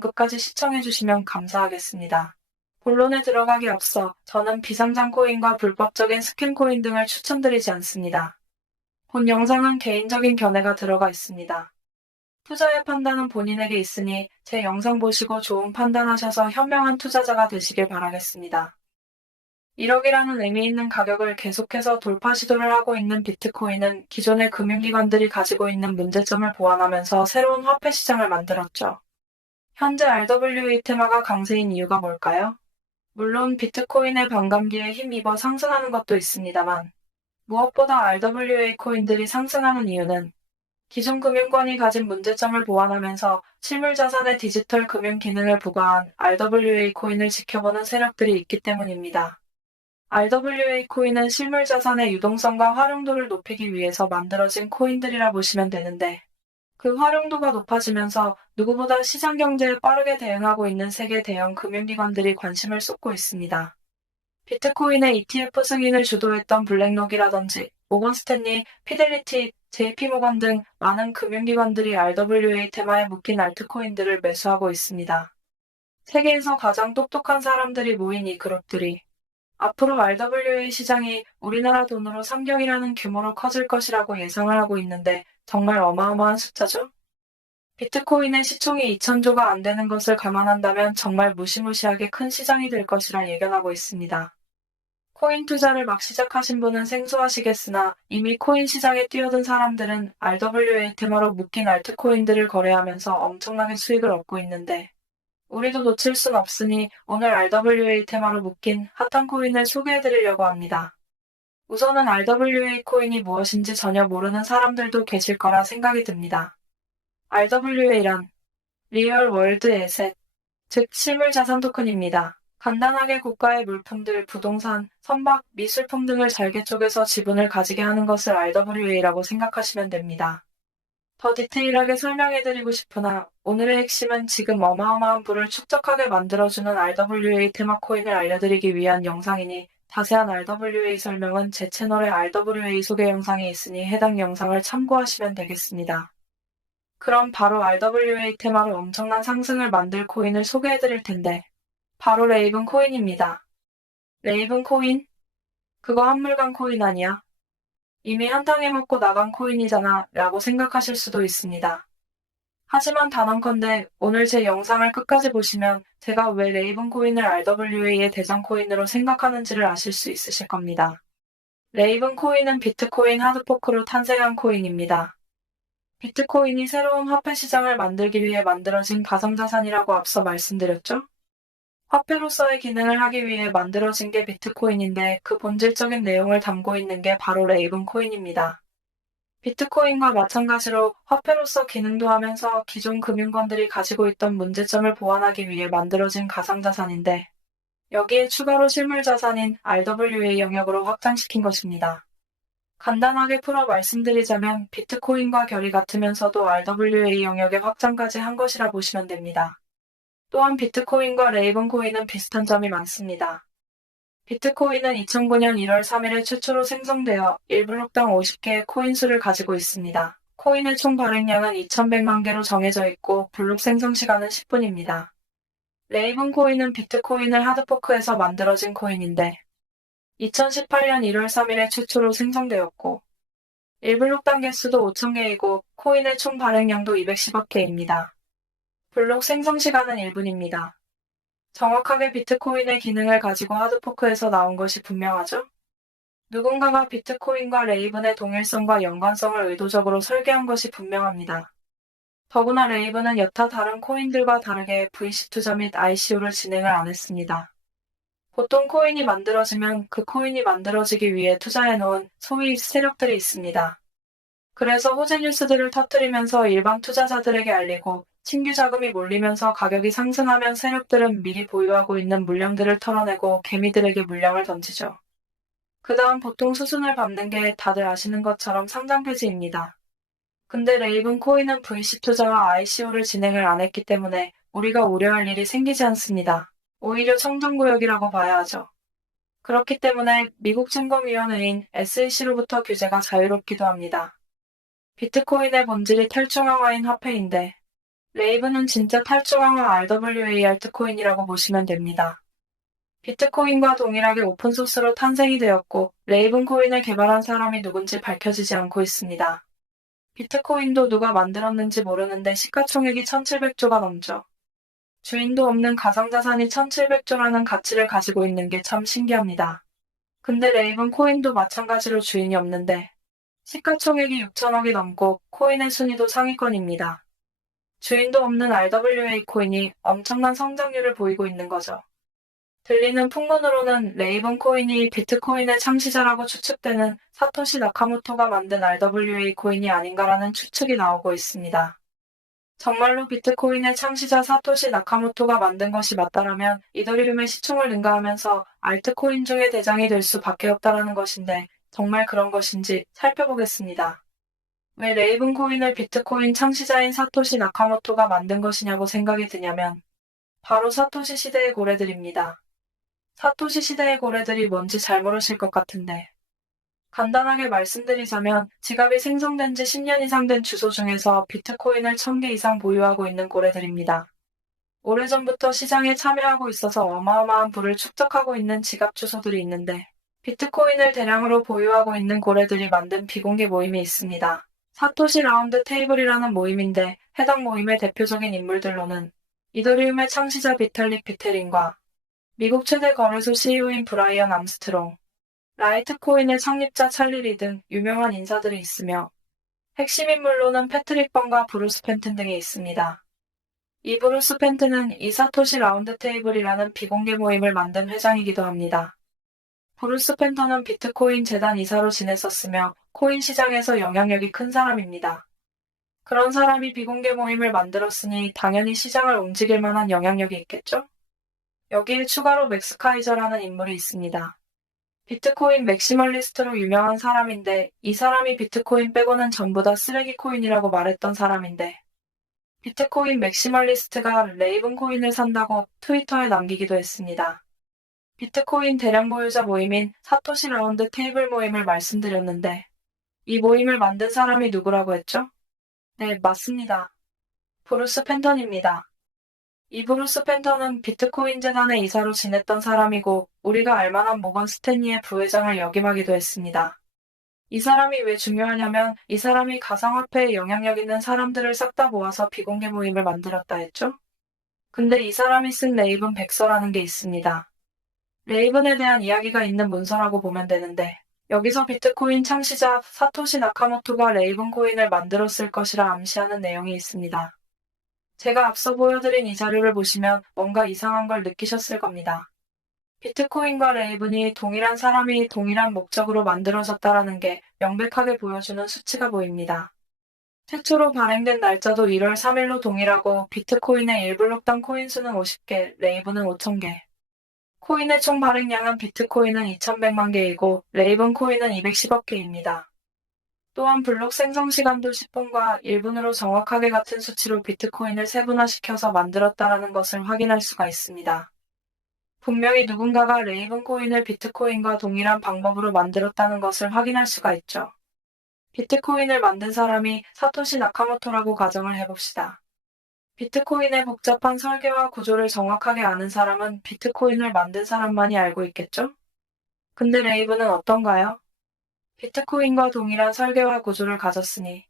끝까지 시청해주시면 감사하겠습니다. 본론에 들어가기 앞서 저는 비상장 코인과 불법적인 스캔 코인 등을 추천드리지 않습니다. 본 영상은 개인적인 견해가 들어가 있습니다. 투자의 판단은 본인에게 있으니 제 영상 보시고 좋은 판단하셔서 현명한 투자자가 되시길 바라겠습니다. 1억이라는 의미 있는 가격을 계속해서 돌파 시도를 하고 있는 비트코인은 기존의 금융기관들이 가지고 있는 문제점을 보완하면서 새로운 화폐 시장을 만들었죠. 현재 RWA 테마가 강세인 이유가 뭘까요? 물론 비트코인의 반감기에 힘입어 상승하는 것도 있습니다만, 무엇보다 RWA 코인들이 상승하는 이유는 기존 금융권이 가진 문제점을 보완하면서 실물 자산의 디지털 금융 기능을 부과한 RWA 코인을 지켜보는 세력들이 있기 때문입니다. RWA 코인은 실물 자산의 유동성과 활용도를 높이기 위해서 만들어진 코인들이라 보시면 되는데, 그 활용도가 높아지면서 누구보다 시장 경제에 빠르게 대응하고 있는 세계 대형 금융기관들이 관심을 쏟고 있습니다. 비트코인의 ETF 승인을 주도했던 블랙록이라든지 모건 스탠리, 피델리티, JP모건 등 많은 금융기관들이 RWA 테마에 묶인 알트코인들을 매수하고 있습니다. 세계에서 가장 똑똑한 사람들이 모인 이 그룹들이 앞으로 RWA 시장이 우리나라 돈으로 3경이라는 규모로 커질 것이라고 예상을 하고 있는데 정말 어마어마한 숫자죠? 비트코인의 시총이 2천조가 안 되는 것을 감안한다면 정말 무시무시하게 큰 시장이 될 것이라 예견하고 있습니다. 코인 투자를 막 시작하신 분은 생소하시겠으나 이미 코인 시장에 뛰어든 사람들은 RWA 테마로 묶인 알트코인들을 거래하면서 엄청나게 수익을 얻고 있는데 우리도 놓칠 순 없으니 오늘 RWA 테마로 묶인 핫한 코인을 소개해드리려고 합니다. 우선은 RWA 코인이 무엇인지 전혀 모르는 사람들도 계실 거라 생각이 듭니다. RWA란 리얼 월드 에셋, 즉 실물 자산 토큰입니다. 간단하게 국가의 물품들, 부동산, 선박, 미술품 등을 잘게 쪼개서 지분을 가지게 하는 것을 RWA라고 생각하시면 됩니다. 더 디테일하게 설명해드리고 싶으나 오늘의 핵심은 지금 어마어마한 부를 축적하게 만들어주는 RWA 테마 코인을 알려드리기 위한 영상이니 자세한 RWA 설명은 제 채널의 RWA 소개 영상에 있으니 해당 영상을 참고하시면 되겠습니다. 그럼 바로 RWA 테마로 엄청난 상승을 만들 코인을 소개해드릴 텐데 바로 레이븐 코인입니다. 레이븐 코인? 그거 한물간 코인 아니야? 이미 한탕에 먹고 나간 코인이잖아 라고 생각하실 수도 있습니다. 하지만 단언컨대 오늘 제 영상을 끝까지 보시면 제가 왜 레이븐 코인을 RWA의 대장 코인으로 생각하는지를 아실 수 있으실 겁니다. 레이븐 코인은 비트코인 하드포크로 탄생한 코인입니다. 비트코인이 새로운 화폐 시장을 만들기 위해 만들어진 가상자산이라고 앞서 말씀드렸죠? 화폐로서의 기능을 하기 위해 만들어진 게 비트코인인데 그 본질적인 내용을 담고 있는 게 바로 레이븐 코인입니다. 비트코인과 마찬가지로 화폐로서 기능도 하면서 기존 금융권들이 가지고 있던 문제점을 보완하기 위해 만들어진 가상자산인데 여기에 추가로 실물자산인 RWA 영역으로 확장시킨 것입니다. 간단하게 풀어 말씀드리자면 비트코인과 결이 같으면서도 RWA 영역의 확장까지 한 것이라 보시면 됩니다. 또한 비트코인과 레이븐 코인은 비슷한 점이 많습니다. 비트코인은 2009년 1월 3일에 최초로 생성되어 1블록당 50개의 코인 수를 가지고 있습니다. 코인의 총 발행량은 2100만 개로 정해져 있고 블록 생성 시간은 10분입니다. 레이븐 코인은 비트코인을 하드포크해서 만들어진 코인인데 2018년 1월 3일에 최초로 생성되었고 1블록당 개수도 5000개이고 코인의 총 발행량도 210억 개입니다. 블록 생성 시간은 1분입니다. 정확하게 비트코인의 기능을 가지고 하드포크에서 나온 것이 분명하죠? 누군가가 비트코인과 레이븐의 동일성과 연관성을 의도적으로 설계한 것이 분명합니다. 더구나 레이븐은 여타 다른 코인들과 다르게 VC 투자 및 ICO를 진행을 안 했습니다. 보통 코인이 만들어지면 그 코인이 만들어지기 위해 투자해놓은 소위 세력들이 있습니다. 그래서 호재 뉴스들을 터뜨리면서 일반 투자자들에게 알리고 신규 자금이 몰리면서 가격이 상승하면 세력들은 미리 보유하고 있는 물량들을 털어내고 개미들에게 물량을 던지죠. 그 다음 보통 수순을 밟는 게 다들 아시는 것처럼 상장 폐지입니다. 근데 레이븐 코인은 VC 투자와 ICO를 진행을 안 했기 때문에 우리가 우려할 일이 생기지 않습니다. 오히려 청정구역이라고 봐야 하죠. 그렇기 때문에 미국 증권위원회인 SEC로부터 규제가 자유롭기도 합니다. 비트코인의 본질이 탈중앙화인 화폐인데 레이븐은 진짜 탈중앙화 RWA 알트코인이라고 보시면 됩니다. 비트코인과 동일하게 오픈소스로 탄생이 되었고, 레이븐 코인을 개발한 사람이 누군지 밝혀지지 않고 있습니다. 비트코인도 누가 만들었는지 모르는데 시가총액이 1700조가 넘죠. 주인도 없는 가상자산이 1700조라는 가치를 가지고 있는 게 참 신기합니다. 근데 레이븐 코인도 마찬가지로 주인이 없는데, 시가총액이 6천억이 넘고 코인의 순위도 상위권입니다. 주인도 없는 RWA 코인이 엄청난 성장률을 보이고 있는 거죠. 들리는 풍문으로는 레이븐 코인이 비트코인의 창시자라고 추측되는 사토시 나카모토가 만든 RWA 코인이 아닌가라는 추측이 나오고 있습니다. 정말로 비트코인의 창시자 사토시 나카모토가 만든 것이 맞다라면 이더리움의 시총을 능가하면서 알트코인 중의 대장이 될 수밖에 없다라는 것인데 정말 그런 것인지 살펴보겠습니다. 왜 레이븐 코인을 비트코인 창시자인 사토시 나카모토가 만든 것이냐고 생각이 드냐면 바로 사토시 시대의 고래들입니다. 사토시 시대의 고래들이 뭔지 잘 모르실 것 같은데 간단하게 말씀드리자면 지갑이 생성된 지 10년 이상 된 주소 중에서 비트코인을 1000개 이상 보유하고 있는 고래들입니다. 오래전부터 시장에 참여하고 있어서 어마어마한 부를 축적하고 있는 지갑 주소들이 있는데 비트코인을 대량으로 보유하고 있는 고래들이 만든 비공개 모임이 있습니다. 사토시 라운드 테이블이라는 모임인데 해당 모임의 대표적인 인물들로는 이더리움의 창시자 비탈릭 비테린과 미국 최대 거래소 CEO인 브라이언 암스트롱, 라이트코인의 창립자 찰리 리 등 유명한 인사들이 있으며 핵심 인물로는 패트릭 번과 브루스 펜튼 등이 있습니다. 이 브루스 펜튼은 이사토시 라운드 테이블이라는 비공개 모임을 만든 회장이기도 합니다. 브루스 펜턴은 비트코인 재단 이사로 지냈었으며 코인 시장에서 영향력이 큰 사람입니다. 그런 사람이 비공개 모임을 만들었으니 당연히 시장을 움직일 만한 영향력이 있겠죠? 여기에 추가로 맥스 카이저라는 인물이 있습니다. 비트코인 맥시멀리스트로 유명한 사람인데 이 사람이 비트코인 빼고는 전부 다 쓰레기 코인이라고 말했던 사람인데 비트코인 맥시멀리스트가 레이븐 코인을 산다고 트위터에 남기기도 했습니다. 비트코인 대량 보유자 모임인 사토시 라운드 테이블 모임을 말씀드렸는데 이 모임을 만든 사람이 누구라고 했죠? 네, 맞습니다. 브루스 펜턴입니다. 이 브루스 펜턴은 비트코인 재단의 이사로 지냈던 사람이고 우리가 알만한 모건 스탠리의 부회장을 역임하기도 했습니다. 이 사람이 왜 중요하냐면 이 사람이 가상화폐에 영향력 있는 사람들을 싹 다 모아서 비공개 모임을 만들었다 했죠? 근데 이 사람이 쓴 레이븐 백서라는 게 있습니다. 레이븐에 대한 이야기가 있는 문서라고 보면 되는데 여기서 비트코인 창시자 사토시 나카모토가 레이븐 코인을 만들었을 것이라 암시하는 내용이 있습니다. 제가 앞서 보여드린 이 자료를 보시면 뭔가 이상한 걸 느끼셨을 겁니다. 비트코인과 레이븐이 동일한 사람이 동일한 목적으로 만들어졌다라는 게 명백하게 보여주는 수치가 보입니다. 최초로 발행된 날짜도 1월 3일로 동일하고 비트코인의 1블록당 코인 수는 50개, 레이븐은 5,000개. 코인의 총 발행량은 비트코인은 2,100만 개이고 레이븐 코인은 210억 개입니다. 또한 블록 생성 시간도 10분과 1분으로 정확하게 같은 수치로 비트코인을 세분화시켜서 만들었다라는 것을 확인할 수가 있습니다. 분명히 누군가가 레이븐 코인을 비트코인과 동일한 방법으로 만들었다는 것을 확인할 수가 있죠. 비트코인을 만든 사람이 사토시 나카모토라고 가정을 해봅시다. 비트코인의 복잡한 설계와 구조를 정확하게 아는 사람은 비트코인을 만든 사람만이 알고 있겠죠? 근데 레이븐은 어떤가요? 비트코인과 동일한 설계와 구조를 가졌으니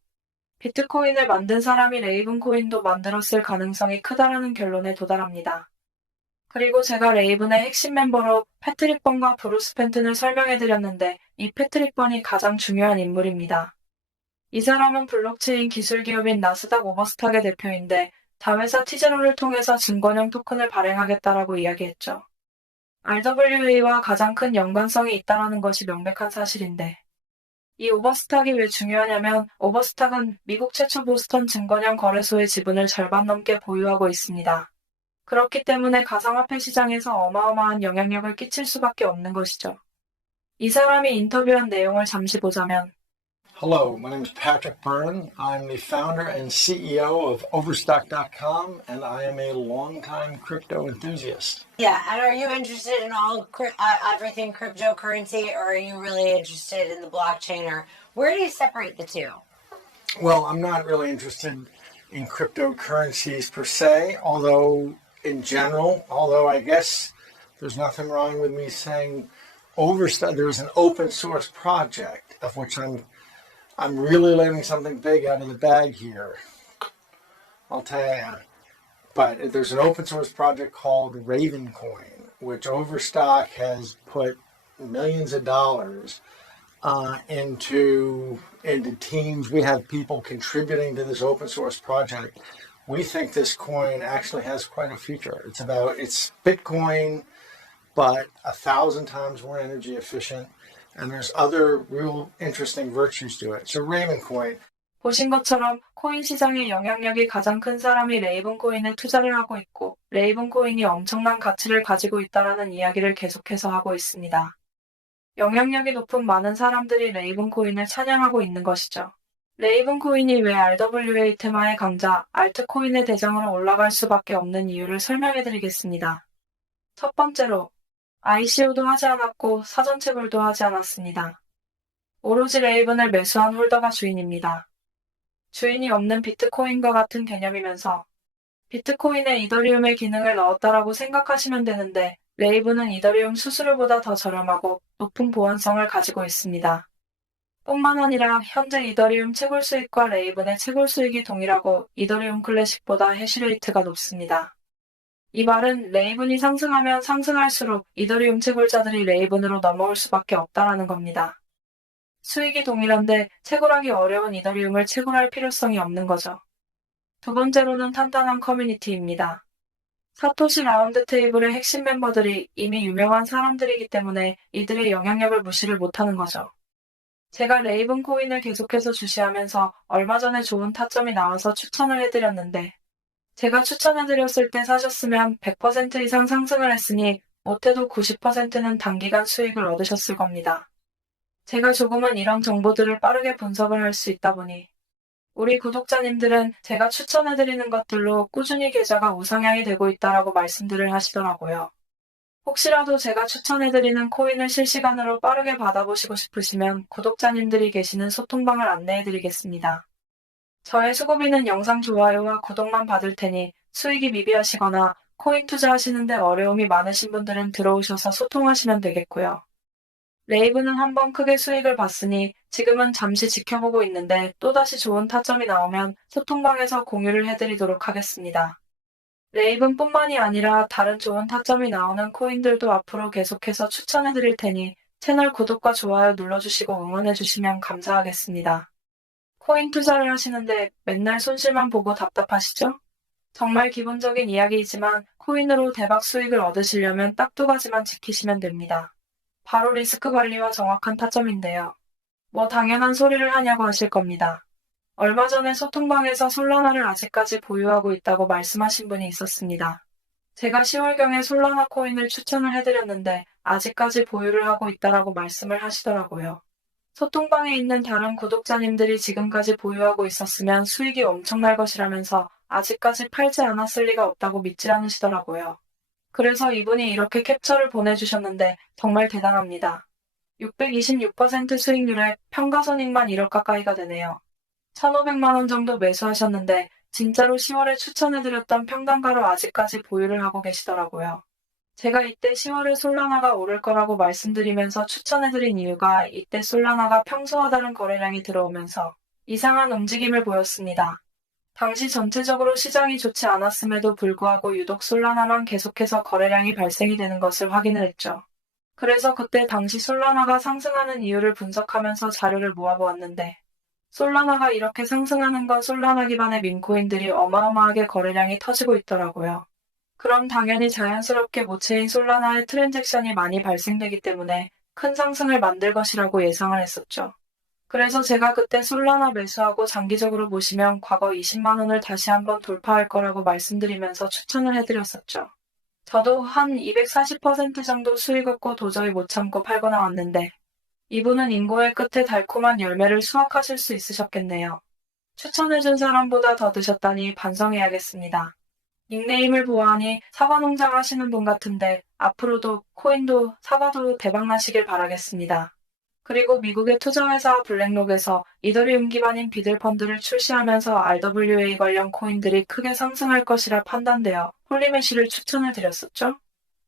비트코인을 만든 사람이 레이븐 코인도 만들었을 가능성이 크다라는 결론에 도달합니다. 그리고 제가 레이븐의 핵심 멤버로 패트릭 번과 브루스 펜튼을 설명해드렸는데 이 패트릭 번이 가장 중요한 인물입니다. 이 사람은 블록체인 기술 기업인 나스닥 오버스탁의 대표인데 자회사 티제로를 통해서 증권형 토큰을 발행하겠다라고 이야기했죠. RWA와 가장 큰 연관성이 있다는 것이 명백한 사실인데 이 오버스탁이 왜 중요하냐면 오버스탁은 미국 최초 보스턴 증권형 거래소의 지분을 절반 넘게 보유하고 있습니다. 그렇기 때문에 가상화폐 시장에서 어마어마한 영향력을 끼칠 수밖에 없는 것이죠. 이 사람이 인터뷰한 내용을 잠시 보자면 Hello, my name is Patrick Byrne. I'm the founder and CEO of Overstock.com, and I am a longtime crypto enthusiast. Yeah, and are you interested in all everything cryptocurrency, or are you really interested in the blockchain, or where do you separate the two? Well, I'm not really interested in cryptocurrencies per se, although in general, although I guess there's nothing wrong with me saying there's an open source project of which I'm really letting something big out of the bag here. I'll tell you. But there's an open source project called Ravencoin, which Overstock has put millions of dollars into teams. We have people contributing to this open source project. We think this coin actually has quite a future. It's Bitcoin, but 1,000 times more energy efficient, and there's other real interesting virtues to it. So Ravencoin. 보신 것처럼 코인 시장의 영향력이 가장 큰 사람이 레이븐코인에 투자를 하고 있고 레이븐코인이 엄청난 가치를 가지고 있다라는 이야기를 계속해서 하고 있습니다. 영향력이 높은 많은 사람들이 레이븐코인을 찬양하고 있는 것이죠. 레이븐코인이 왜 RWA 테마의 강자 알트코인의 대장으로 올라갈 수밖에 없는 이유를 설명해드리겠습니다. 첫 번째로 ICO도 하지 않았고 사전채굴도 하지 않았습니다. 오로지 레이븐을 매수한 홀더가 주인입니다. 주인이 없는 비트코인과 같은 개념이면서 비트코인에 이더리움의 기능을 넣었다라고 생각하시면 되는데 레이븐은 이더리움 수수료보다 더 저렴하고 높은 보안성을 가지고 있습니다. 뿐만 아니라 현재 이더리움 채굴 수익과 레이븐의 채굴 수익이 동일하고 이더리움 클래식보다 해시레이트가 높습니다. 이 말은 레이븐이 상승하면 상승할수록 이더리움 채굴자들이 레이븐으로 넘어올 수밖에 없다라는 겁니다. 수익이 동일한데 채굴하기 어려운 이더리움을 채굴할 필요성이 없는 거죠. 두 번째로는 탄탄한 커뮤니티입니다. 사토시 라운드 테이블의 핵심 멤버들이 이미 유명한 사람들이기 때문에 이들의 영향력을 무시를 못하는 거죠. 제가 레이븐 코인을 계속해서 주시하면서 얼마 전에 좋은 타점이 나와서 추천을 해드렸는데 제가 추천해드렸을 때 사셨으면 100% 이상 상승을 했으니 못해도 90%는 단기간 수익을 얻으셨을 겁니다. 제가 조금은 이런 정보들을 빠르게 분석을 할 수 있다 보니 우리 구독자님들은 제가 추천해드리는 것들로 꾸준히 계좌가 우상향이 되고 있다라고 말씀들을 하시더라고요. 혹시라도 제가 추천해드리는 코인을 실시간으로 빠르게 받아보시고 싶으시면 구독자님들이 계시는 소통방을 안내해드리겠습니다. 저의 수고비는 영상 좋아요와 구독만 받을 테니 수익이 미비하시거나 코인 투자하시는데 어려움이 많으신 분들은 들어오셔서 소통하시면 되겠고요. 레이븐은 한번 크게 수익을 봤으니 지금은 잠시 지켜보고 있는데 또다시 좋은 타점이 나오면 소통방에서 공유를 해드리도록 하겠습니다. 레이븐뿐만이 아니라 다른 좋은 타점이 나오는 코인들도 앞으로 계속해서 추천해드릴 테니 채널 구독과 좋아요 눌러주시고 응원해주시면 감사하겠습니다. 코인 투자를 하시는데 맨날 손실만 보고 답답하시죠? 정말 기본적인 이야기이지만 코인으로 대박 수익을 얻으시려면 딱 두 가지만 지키시면 됩니다. 바로 리스크 관리와 정확한 타점인데요. 뭐 당연한 소리를 하냐고 하실 겁니다. 얼마 전에 소통방에서 솔라나를 아직까지 보유하고 있다고 말씀하신 분이 있었습니다. 제가 10월경에 솔라나 코인을 추천을 해드렸는데 아직까지 보유를 하고 있다라고 말씀을 하시더라고요. 소통방에 있는 다른 구독자님들이 지금까지 보유하고 있었으면 수익이 엄청날 것이라면서 아직까지 팔지 않았을 리가 없다고 믿지 않으시더라고요. 그래서 이분이 이렇게 캡처를 보내주셨는데 정말 대단합니다. 626% 수익률에 평가손익만 1억 가까이가 되네요. 1,500만 원 정도 매수하셨는데 진짜로 10월에 추천해드렸던 평단가로 아직까지 보유를 하고 계시더라고요. 제가 이때 10월에 솔라나가 오를 거라고 말씀드리면서 추천해드린 이유가 이때 솔라나가 평소와 다른 거래량이 들어오면서 이상한 움직임을 보였습니다. 당시 전체적으로 시장이 좋지 않았음에도 불구하고 유독 솔라나만 계속해서 거래량이 발생이 되는 것을 확인을 했죠. 그래서 그때 당시 솔라나가 상승하는 이유를 분석하면서 자료를 모아보았는데 솔라나가 이렇게 상승하는 건 솔라나 기반의 밈코인들이 어마어마하게 거래량이 터지고 있더라고요. 그럼 당연히 자연스럽게 모체인 솔라나의 트랜잭션이 많이 발생되기 때문에 큰 상승을 만들 것이라고 예상을 했었죠. 그래서 제가 그때 솔라나 매수하고 장기적으로 보시면 과거 20만 원을 다시 한번 돌파할 거라고 말씀드리면서 추천을 해드렸었죠. 저도 한 240% 정도 수익 얻고 도저히 못 참고 팔고 나왔는데 이분은 인고의 끝에 달콤한 열매를 수확하실 수 있으셨겠네요. 추천해준 사람보다 더 드셨다니 반성해야겠습니다. 닉네임을 보아하니 사과 농장 하시는 분 같은데 앞으로도 코인도 사과도 대박나시길 바라겠습니다. 그리고 미국의 투자회사 블랙록에서 이더리움 기반인 비들 펀드를 출시하면서 RWA 관련 코인들이 크게 상승할 것이라 판단되어 홀리매시를 추천을 드렸었죠.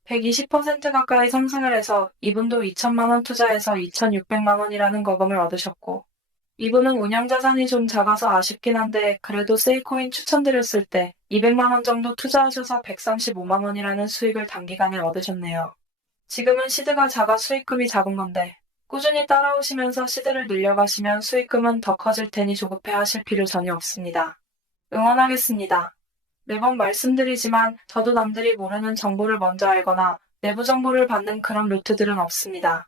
120% 가까이 상승을 해서 이분도 2천만 원 투자해서 2,600만 원이라는 거금을 얻으셨고, 이분은 운영자산이 좀 작아서 아쉽긴 한데 그래도 세이코인 추천드렸을 때 200만 원 정도 투자하셔서 135만 원이라는 수익을 단기간에 얻으셨네요. 지금은 시드가 작아 수익금이 작은 건데 꾸준히 따라오시면서 시드를 늘려가시면 수익금은 더 커질 테니 조급해하실 필요 전혀 없습니다. 응원하겠습니다. 매번 말씀드리지만 저도 남들이 모르는 정보를 먼저 알거나 내부 정보를 받는 그런 루트들은 없습니다.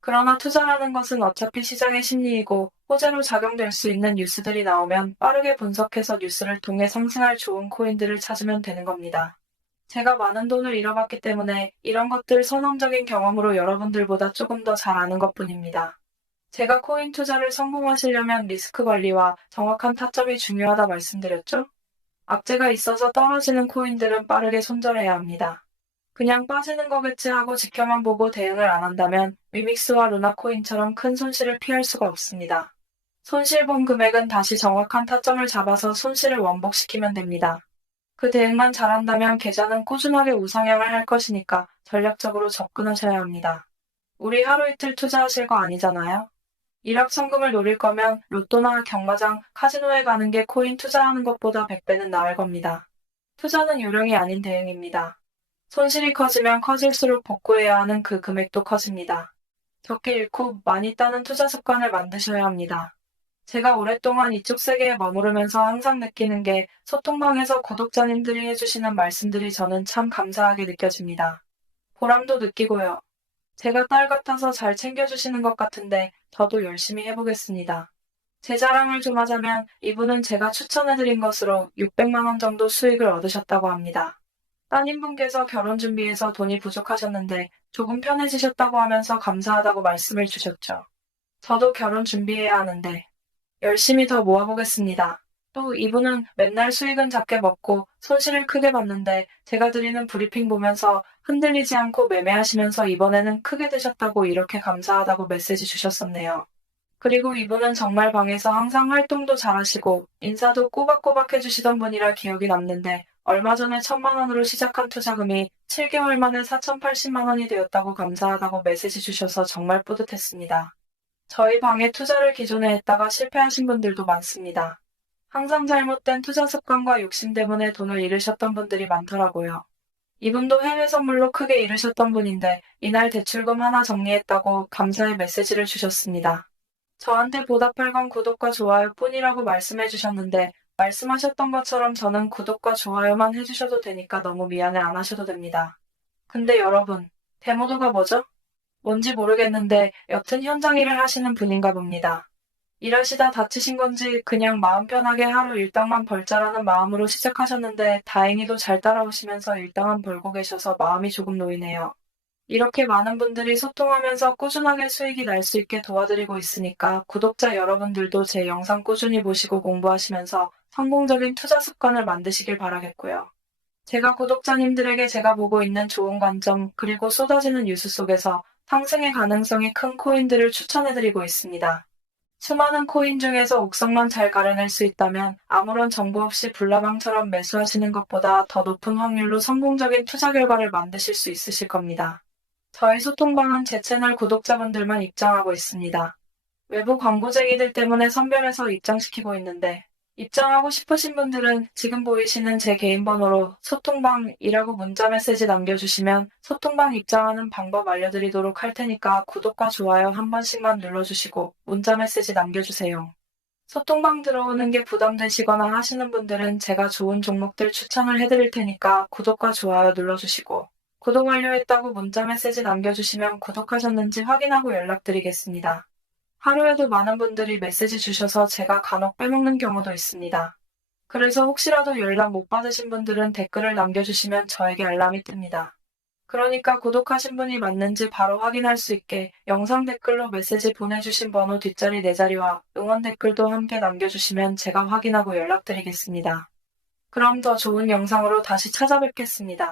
그러나 투자라는 것은 어차피 시장의 심리이고 호재로 작용될 수 있는 뉴스들이 나오면 빠르게 분석해서 뉴스를 통해 상승할 좋은 코인들을 찾으면 되는 겁니다. 제가 많은 돈을 잃어봤기 때문에 이런 것들 선험적인 경험으로 여러분들보다 조금 더 잘 아는 것뿐입니다. 제가 코인 투자를 성공하시려면 리스크 관리와 정확한 타점이 중요하다 말씀드렸죠? 악재가 있어서 떨어지는 코인들은 빠르게 손절해야 합니다. 그냥 빠지는 거겠지 하고 지켜만 보고 대응을 안 한다면 위믹스와 루나코인처럼 큰 손실을 피할 수가 없습니다. 손실본 금액은 다시 정확한 타점을 잡아서 손실을 원복시키면 됩니다. 그 대응만 잘한다면 계좌는 꾸준하게 우상향을 할 것이니까 전략적으로 접근하셔야 합니다. 우리 하루 이틀 투자하실 거 아니잖아요? 일확천금을 노릴 거면 로또나 경마장, 카지노에 가는 게 코인 투자하는 것보다 100배는 나을 겁니다. 투자는 요령이 아닌 대응입니다. 손실이 커지면 커질수록 복구해야 하는 그 금액도 커집니다. 적게 잃고 많이 따는 투자 습관을 만드셔야 합니다. 제가 오랫동안 이쪽 세계에 머무르면서 항상 느끼는 게 소통방에서 구독자님들이 해주시는 말씀들이 저는 참 감사하게 느껴집니다. 보람도 느끼고요. 제가 딸 같아서 잘 챙겨주시는 것 같은데 저도 열심히 해보겠습니다. 제 자랑을 좀 하자면 이분은 제가 추천해드린 것으로 600만 원 정도 수익을 얻으셨다고 합니다. 따님분께서 결혼 준비해서 돈이 부족하셨는데 조금 편해지셨다고 하면서 감사하다고 말씀을 주셨죠. 저도 결혼 준비해야 하는데 열심히 더 모아보겠습니다. 또 이분은 맨날 수익은 작게 먹고 손실을 크게 봤는데 제가 드리는 브리핑 보면서 흔들리지 않고 매매하시면서 이번에는 크게 드셨다고 이렇게 감사하다고 메시지 주셨었네요. 그리고 이분은 정말 방에서 항상 활동도 잘하시고 인사도 꼬박꼬박 해주시던 분이라 기억이 남는데 얼마 전에 1,000만 원으로 시작한 투자금이 7개월 만에 4,080만 원이 되었다고 감사하다고 메시지 주셔서 정말 뿌듯했습니다. 저희 방에 투자를 기존에 했다가 실패하신 분들도 많습니다. 항상 잘못된 투자 습관과 욕심 때문에 돈을 잃으셨던 분들이 많더라고요. 이분도 해외 선물로 크게 잃으셨던 분인데 이날 대출금 하나 정리했다고 감사의 메시지를 주셨습니다. 저한테 보답할 건 구독과 좋아요 뿐이라고 말씀해 주셨는데 말씀하셨던 것처럼 저는 구독과 좋아요만 해주셔도 되니까 너무 미안해 안 하셔도 됩니다. 근데 여러분, 데모도가 뭐죠? 뭔지 모르겠는데 여튼 현장 일을 하시는 분인가 봅니다. 일하시다 다치신 건지 그냥 마음 편하게 하루 일당만 벌자라는 마음으로 시작하셨는데 다행히도 잘 따라오시면서 일당은 벌고 계셔서 마음이 조금 놓이네요. 이렇게 많은 분들이 소통하면서 꾸준하게 수익이 날 수 있게 도와드리고 있으니까 구독자 여러분들도 제 영상 꾸준히 보시고 공부하시면서 성공적인 투자 습관을 만드시길 바라겠고요. 제가 구독자님들에게 제가 보고 있는 좋은 관점 그리고 쏟아지는 뉴스 속에서 상승의 가능성이 큰 코인들을 추천해드리고 있습니다. 수많은 코인 중에서 옥석만 잘 가려낼 수 있다면 아무런 정보 없이 불나방처럼 매수하시는 것보다 더 높은 확률로 성공적인 투자 결과를 만드실 수 있으실 겁니다. 저희 소통방은 제 채널 구독자분들만 입장하고 있습니다. 외부 광고쟁이들 때문에 선별해서 입장시키고 있는데 입장하고 싶으신 분들은 지금 보이시는 제 개인 번호로 소통방이라고 문자 메시지 남겨주시면 소통방 입장하는 방법 알려드리도록 할 테니까 구독과 좋아요 한 번씩만 눌러주시고 문자 메시지 남겨주세요. 소통방 들어오는 게 부담되시거나 하시는 분들은 제가 좋은 종목들 추천을 해드릴 테니까 구독과 좋아요 눌러주시고 구독 완료했다고 문자 메시지 남겨주시면 구독하셨는지 확인하고 연락드리겠습니다. 하루에도 많은 분들이 메시지 주셔서 제가 간혹 빼먹는 경우도 있습니다. 그래서 혹시라도 연락 못 받으신 분들은 댓글을 남겨주시면 저에게 알람이 뜹니다. 그러니까 구독하신 분이 맞는지 바로 확인할 수 있게 영상 댓글로 메시지 보내주신 번호 뒷자리 4자리와 응원 댓글도 함께 남겨주시면 제가 확인하고 연락드리겠습니다. 그럼 더 좋은 영상으로 다시 찾아뵙겠습니다.